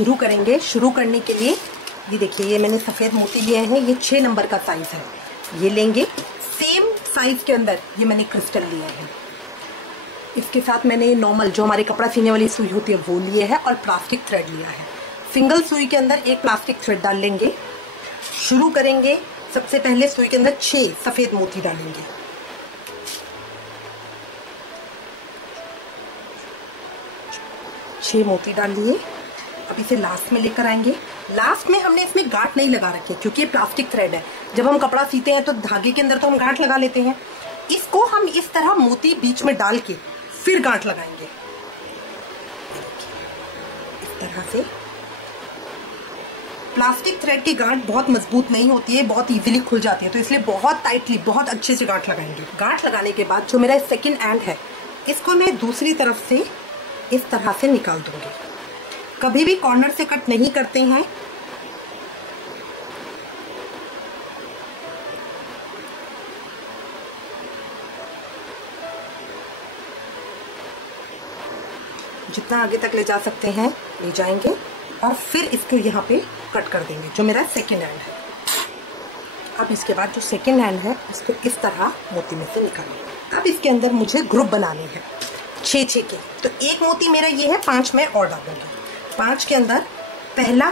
शुरू करेंगे। शुरू करने के लिए ये देखिए, ये मैंने सफ़ेद मोती लिए हैं, ये 6 नंबर का साइज़ है। ये लेंगे। सेम साइज़ के अंदर ये मैंने क्रिस्टल लिए हैं। इसके साथ मैंने नॉर्मल जो हमारे कपड़ा सीने वाली सुई होती है वो लिए है और प्लास्टिक थ्रेड लिया है। सिंगल सुई के अंदर एक प्लास्टिक थ्रेड डाल लेंगे। शुरू करेंगे। सबसे पहले सुई के अंदर 6 सफ़ेद मोती डालेंगे। छह मोती डाल लिए। अब इसे लास्ट में लेकर आएंगे। लास्ट में हमने इसमें गांठ नहीं लगा रखे क्योंकि ये प्लास्टिक थ्रेड है। जब हम कपड़ा सीते हैं तो धागे के अंदर तो हम गांठ लगा लेते हैं। इसको हम इस तरह मोती बीच में डाल के फिर गांठ लगाएंगे। इस तरह से प्लास्टिक थ्रेड की गांठ बहुत मजबूत नहीं होती है, बहुत इजीली खुल जाती है, तो इसलिए बहुत टाइटली, बहुत अच्छे से गांठ लगाएंगे। गांठ लगाने के बाद जो मेरा सेकंड एंड है, इसको मैं दूसरी तरफ से इस तरह से निकाल दूंगी। कभी भी कॉर्नर से कट नहीं करते हैं। जितना आगे तक ले जा सकते हैं ले जाएंगे और फिर इसको यहाँ पे कट कर देंगे, जो मेरा सेकंड हैंड है। अब इसके बाद जो सेकंड हैंड है इसको इस तरह मोती में से निकालेंगे। अब इसके अंदर मुझे ग्रुप बनाने हैं 6 के। तो एक मोती मेरा ये है, 5 मैं और डालूंगी। 5 के अंदर पहला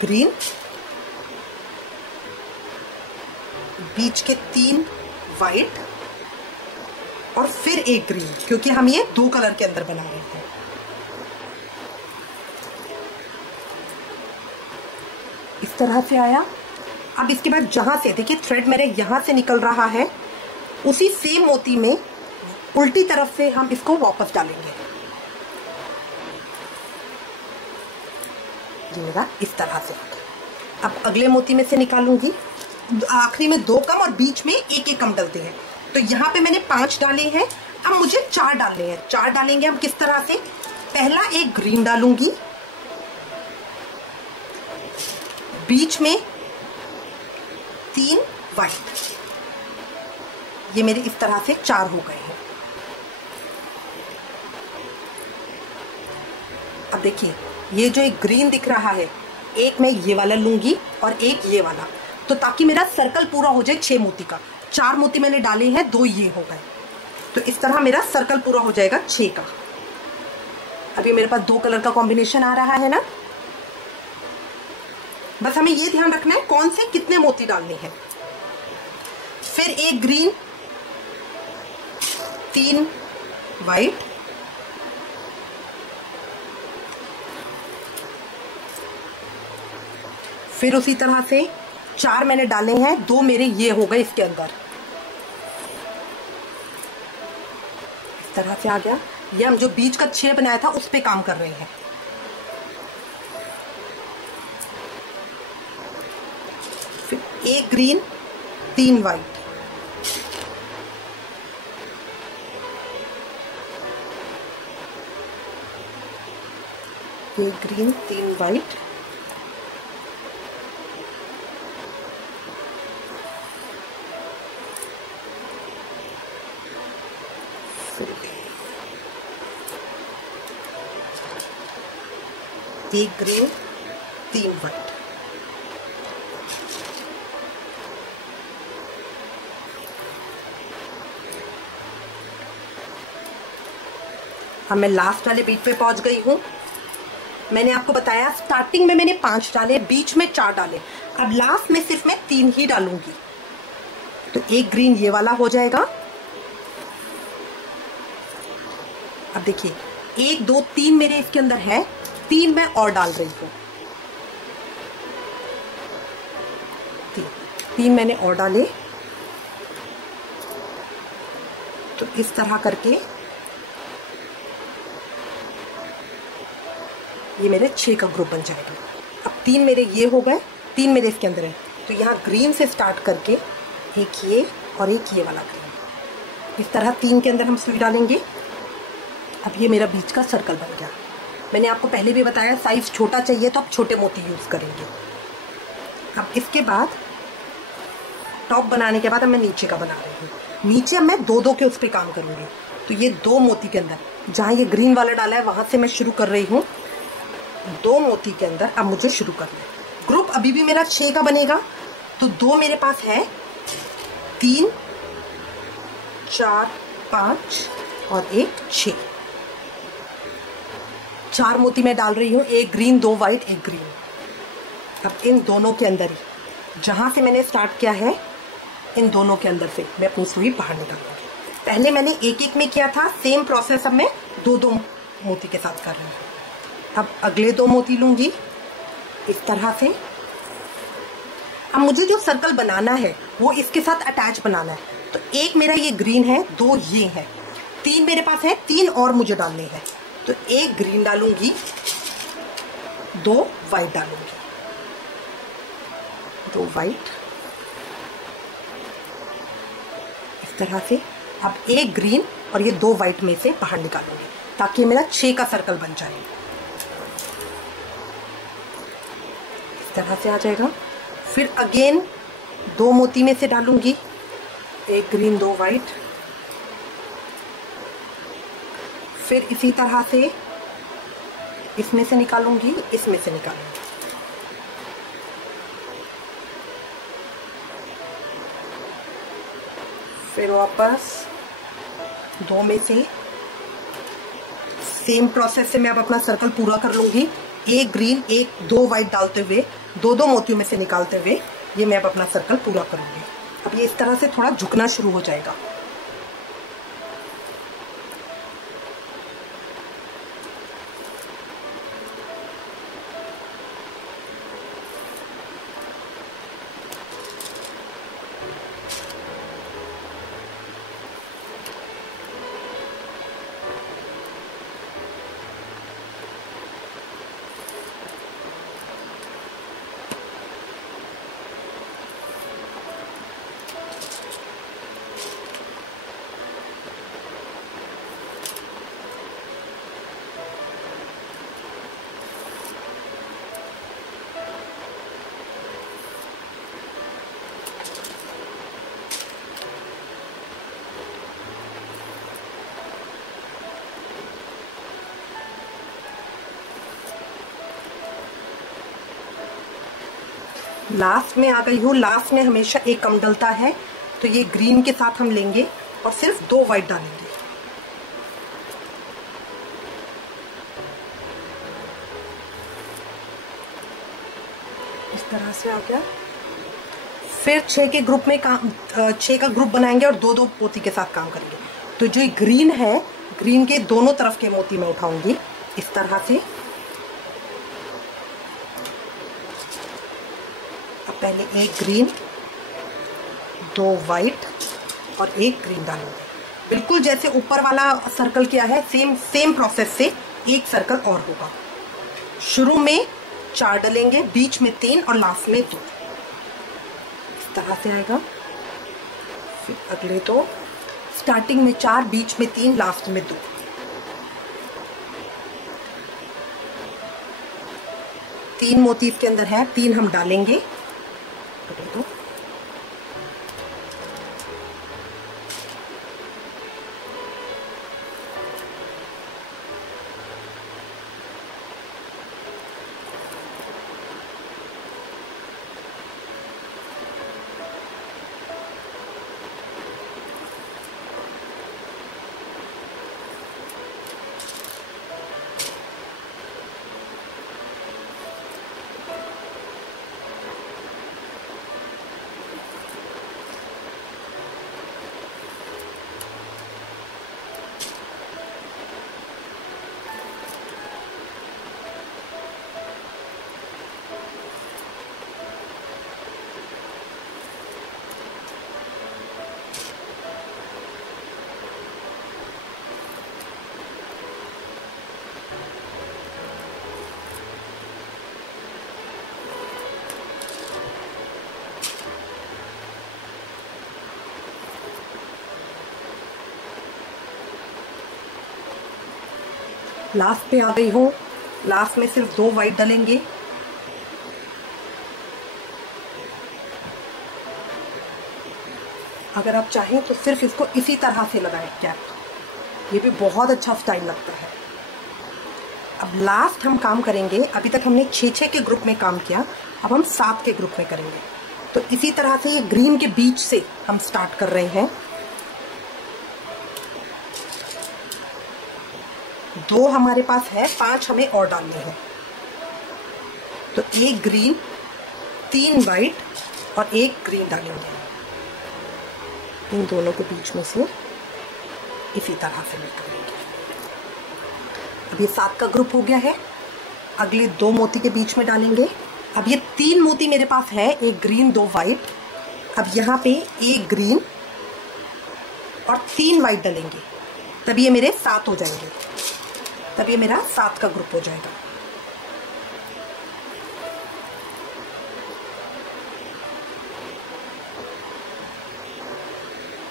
ग्रीन, बीच के 3 वाइट और फिर एक ग्रीन, क्योंकि हम ये 2 कलर के अंदर बना रहे हैं। इस तरह से आया। अब इसके बाद जहां से देखिए थ्रेड मेरे यहां से निकल रहा है, उसी सेम मोती में उल्टी तरफ से हम इसको वापस डालेंगे। ये मेरा इस तरह से। अब अगले मोती में से निकालूंगी। आखिरी में 2 कम और बीच में एक कम डलते हैं। तो यहाँ पे मैंने 5 डाले हैं। अब मुझे 4 डालने हैं। 4 डालेंगे हम किस तरह से? पहला एक ग्रीन डालूंगी, बीच में 3 वाइट। ये मेरे इस तरह से 4 हो गए हैं। अब देखिए, ये जो एक ग्रीन दिख रहा है, एक मैं ये वाला लूंगी और एक ये वाला, तो ताकि मेरा सर्कल पूरा हो जाए 6 मोती का। 4 मोती मैंने डाले हैं, 2 ये हो गए, तो इस तरह मेरा सर्कल पूरा हो जाएगा 6 का। अभी मेरे पास 2 कलर का कॉम्बिनेशन आ रहा है ना। बस हमें ये ध्यान रखना है कौन से कितने मोती डालने हैं। फिर एक ग्रीन, 3 वाइट, फिर उसी तरह से 4 मैंने डाले हैं, 2 मेरे ये हो गए इसके अंदर। इस तरह से आ गया। ये हम जो बीच का 6 बनाया था उस पे काम कर रहे हैं। फिर एक ग्रीन, 3 वाइट, एक ग्रीन, 3 वाइट, एक ग्रीन, 3 वाइट। अब मैं लास्ट वाले बीट पे पहुंच गई हूं। मैंने आपको बताया स्टार्टिंग में मैंने 5 डाले, बीच में 4 डाले। अब लास्ट में सिर्फ मैं 3 ही डालूंगी, तो एक ग्रीन ये वाला हो जाएगा। अब देखिए 1 2 3 मेरे इसके अंदर है, 3 मैं और डाल रही हूँ। 3 मैंने और डाले, तो इस तरह करके ये मेरे 6 का ग्रुप बन जाएगा। अब 3 मेरे ये हो गए, 3 मेरे इसके अंदर है, तो यहाँ ग्रीन से स्टार्ट करके एक ये और एक ये वाला ग्रीन, इस तरह 3 के अंदर हम सुई डालेंगे। अब ये मेरा बीच का सर्कल बन गया। मैंने आपको पहले भी बताया साइज छोटा चाहिए तो आप छोटे मोती यूज करेंगे। अब इसके बाद टॉप बनाने के बाद अब मैं नीचे का बना रही हूँ। नीचे अब मैं 2-2 के उस पर काम करूंगी। तो ये 2 मोती के अंदर जहाँ ये ग्रीन वाला डाला है वहां से मैं शुरू कर रही हूँ। 2 मोती के अंदर अब मुझे शुरू करना है। ग्रुप अभी भी मेरा 6 का बनेगा, तो 2 मेरे पास है, 3 4 5 और 1 6। 4 मोती मैं डाल रही हूँ, 1 ग्रीन 2 वाइट 1 ग्रीन। अब इन दोनों के अंदर ही जहाँ से मैंने स्टार्ट किया है, इन दोनों के अंदर से मैं अपनी सुई बाहर निकालूंगी। पहले मैंने एक एक में किया था, सेम प्रोसेस अब मैं 2 मोती के साथ कर रही हूँ। अब अगले 2 मोती लूंगी इस तरह से। अब मुझे जो सर्कल बनाना है वो इसके साथ अटैच बनाना है, तो एक मेरा ये ग्रीन है, 2 ये है, 3 मेरे पास है, 3 और मुझे डालने हैं। तो 1 ग्रीन डालूंगी, 2 वाइट डालूंगी, 2 वाइट इस तरह से। अब 1 ग्रीन और ये 2 वाइट में से बाहर निकालूंगी ताकि मेरा 6 का सर्कल बन जाए। इस तरह से आ जाएगा। फिर अगेन 2 मोती में से डालूंगी, 1 ग्रीन 2 वाइट। फिर इसी तरह से इसमें से निकालूंगी, इसमें से निकालूंगी। फिर वापस 2 में से सेम प्रोसेस से मैं अब अपना सर्कल पूरा कर लूंगी। 1 ग्रीन 1 2 वाइट डालते हुए, 2 मोतियों में से निकालते हुए ये मैं अब अपना सर्कल पूरा करूंगी। अब ये इस तरह से थोड़ा झुकना शुरू हो जाएगा। लास्ट में आ गई हूँ। लास्ट में हमेशा एक कम डलता है, तो ये ग्रीन के साथ हम लेंगे और सिर्फ 2 वाइट डालेंगे। इस तरह से आ गया। फिर 6 के ग्रुप में 6 का ग्रुप बनाएंगे और 2 मोती के साथ काम करेंगे। तो जो ग्रीन है, ग्रीन के दोनों तरफ के मोती मैं उठाऊंगी इस तरह से। पहले 1 ग्रीन 2 वाइट और 1 ग्रीन डालूंगी, बिल्कुल जैसे ऊपर वाला सर्कल किया है, सेम प्रोसेस से एक सर्कल और होगा। शुरू में 4 डलेंगे, बीच में 3 और लास्ट में 2। इस तरह से आएगा। फिर अगले 2, स्टार्टिंग में 4, बीच में 3, लास्ट में 2। तीन मोती इसके अंदर है, 3 हम डालेंगे। तो लास्ट पे आ गई हूँ। लास्ट में सिर्फ 2 वाइट डलेंगे। अगर आप चाहें तो सिर्फ इसको इसी तरह से लगाएं कैप, ये भी बहुत अच्छा स्टाइल लगता है। अब लास्ट हम काम करेंगे, अभी तक हमने 6-6 के ग्रुप में काम किया, अब हम 7 के ग्रुप में करेंगे। तो इसी तरह से ये ग्रीन के बीच से हम स्टार्ट कर रहे हैं। 2 हमारे पास है, 5 हमें और डालने हैं। तो 1 ग्रीन, 3 वाइट और 1 ग्रीन डालेंगे इन दोनों के बीच में से, इसी तरह से मैं करेंगे। अब ये 7 का ग्रुप हो गया है। अगले 2 मोती के बीच में डालेंगे। अब ये 3 मोती मेरे पास है, 1 ग्रीन 2 वाइट। अब यहाँ पे 1 ग्रीन और 3 वाइट डालेंगे, तब ये मेरे 7 हो जाएंगे। तब ये मेरा 7 का ग्रुप हो जाएगा।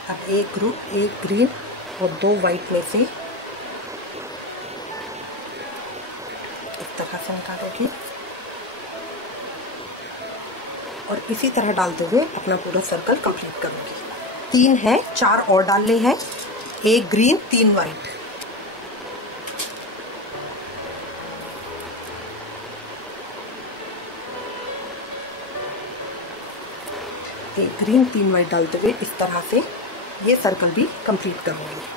अब 1 ग्रुप, 1 ग्रीन और 2 वाइट में से इस तरह से निकालोगी और इसी तरह डालते हुए अपना पूरा सर्कल कंप्लीट करूंगी। 3 है, 4 और डालने हैं, 1 ग्रीन 3 वाइट। एक ग्रीन 3 वाइट डालते हुए इस तरह से ये सर्कल भी कंप्लीट करूंगी।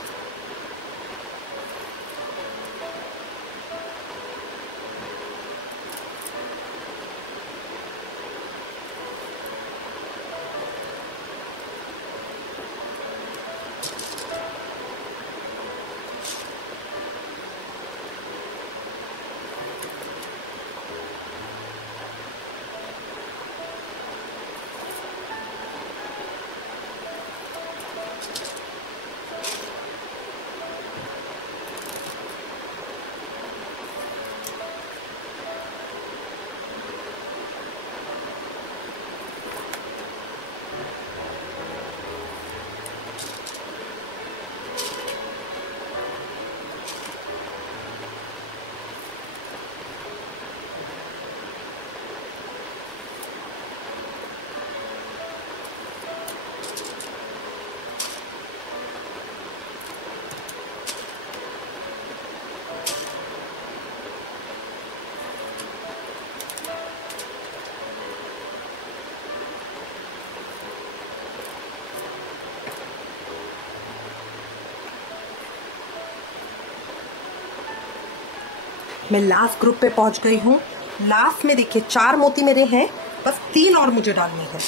मैं लास्ट ग्रुप पे पहुंच गई हूँ। लास्ट में देखिए 4 मोती मेरे हैं, बस 3 और मुझे डालने हैं।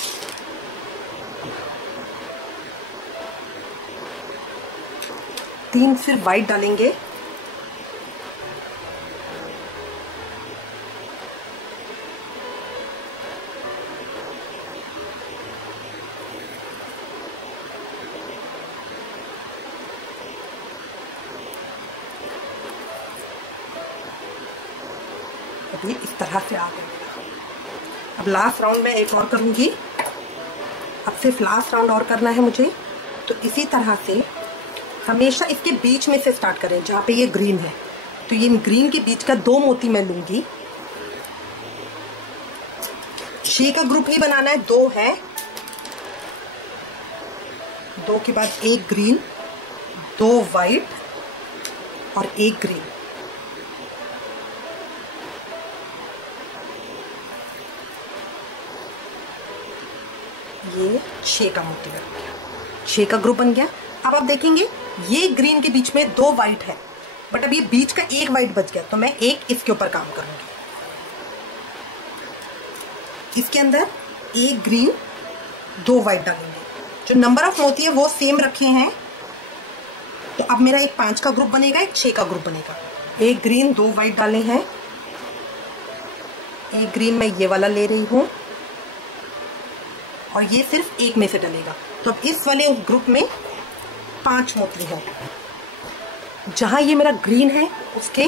तीन फिर वाइट डालेंगे। अभी इस तरह से आ गए। अब लास्ट राउंड में एक और करूंगी। अब सिर्फ लास्ट राउंड और करना है मुझे। तो इसी तरह से हमेशा इसके बीच में से स्टार्ट करें, जहाँ पे ये ग्रीन है। तो ये ग्रीन के बीच का 2 मोती मैं लूंगी। 6 का ग्रुप ही बनाना है, 2 है। 2 के बाद 1 ग्रीन, 2 वाइट और 1 ग्रीन। ये 6 का मोती बन गया, 6 का ग्रुप बन गया। अब आप देखेंगे ये ग्रीन के बीच में 2 वाइट है, बट अब ये बीच का 1 वाइट बच गया, तो मैं एक इसके ऊपर काम करूंगी। इसके अंदर 1 ग्रीन 2 वाइट डालेंगे। जो नंबर ऑफ मोती है वो सेम रखे हैं। तो अब मेरा एक 5 का ग्रुप बनेगा, एक 6 का ग्रुप बनेगा। 1 ग्रीन 2 वाइट डाले हैं। 1 ग्रीन मैं ये वाला ले रही हूं और ये सिर्फ 1 में से डलेगा। तो अब इस वाले ग्रुप में 5 मोती हैं। जहां ये मेरा ग्रीन है उसके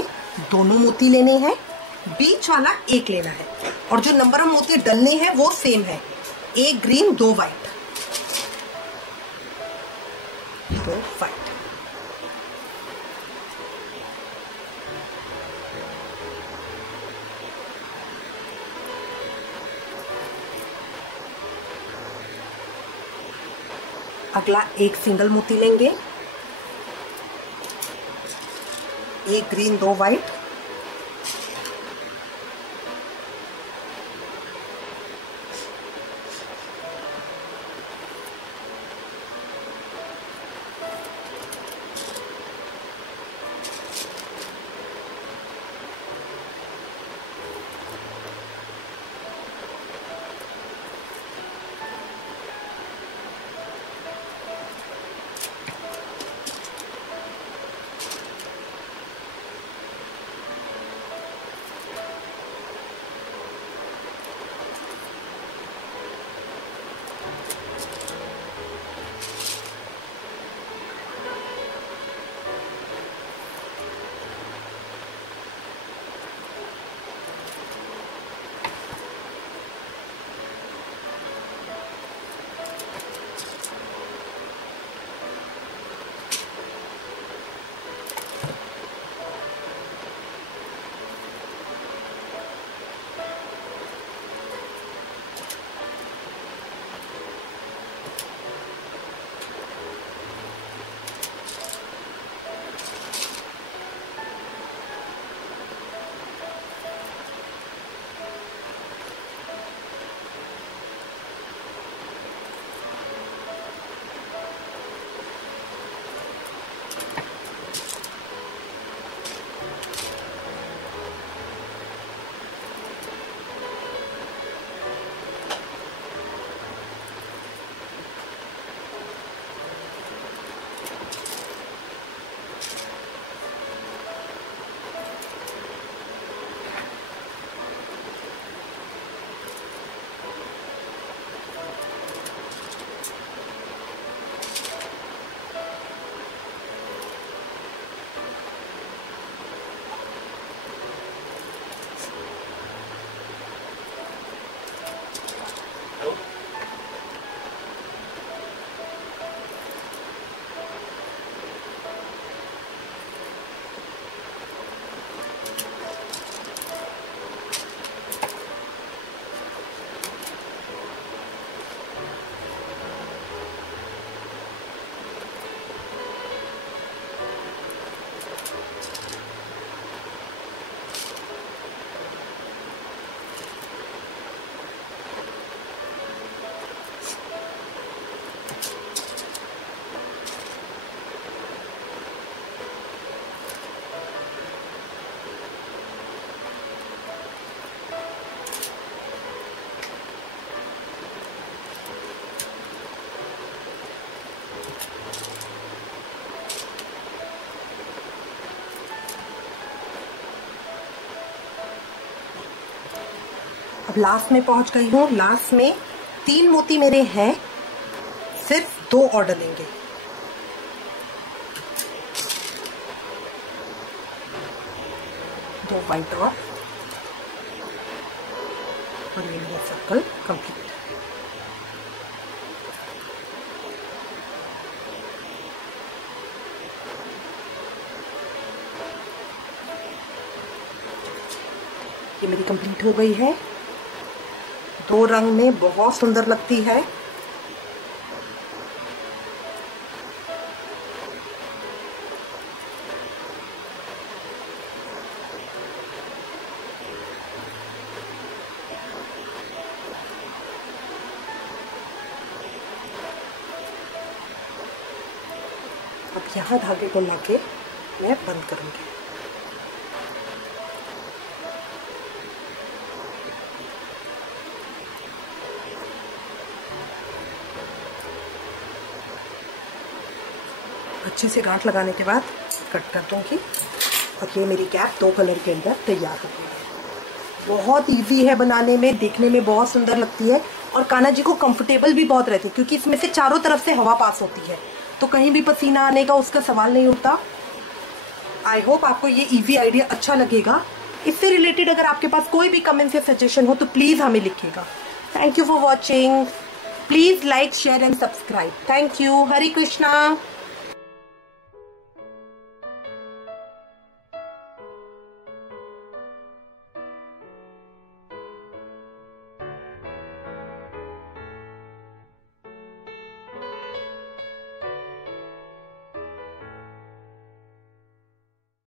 दोनों मोती लेने हैं, बीच वाला 1 लेना है, और जो नंबर ऑफ मोती डलने हैं वो सेम है, 1 ग्रीन 2 वाइट। 2 वाइट। अगला 1 सिंगल मोती लेंगे, 1 ग्रीन 2 वाइट, अब लास्ट में पहुंच गई हूँ। लास्ट में 3 मोती मेरे हैं, सिर्फ 2 और डलेंगे। दो वाइट और ये मेरा सर्कल कंप्लीट। ये मेरी कंप्लीट हो गई है। 2 रंग में बहुत सुंदर लगती है। अब यहाँ धागे को लाके मैं बंद करूंगी। अच्छे से गांठ लगाने के बाद कट कर दूंगी और ये मेरी कैप 2 कलर के अंदर तैयार हो गई है। बहुत इजी है बनाने में, देखने में बहुत सुंदर लगती है और कान्हा जी को कंफर्टेबल भी बहुत रहती है क्योंकि इसमें से चारों तरफ से हवा पास होती है, तो कहीं भी पसीना आने का उसका सवाल नहीं होता। आई होप आपको ये इजी आइडिया अच्छा लगेगा। इससे रिलेटेड अगर आपके पास कोई भी कमेंट्स या सजेशन हो तो प्लीज़ हमें लिखिएगा। Thank you for watching. Please like, share and subscribe. Thank you. Hare Krishna.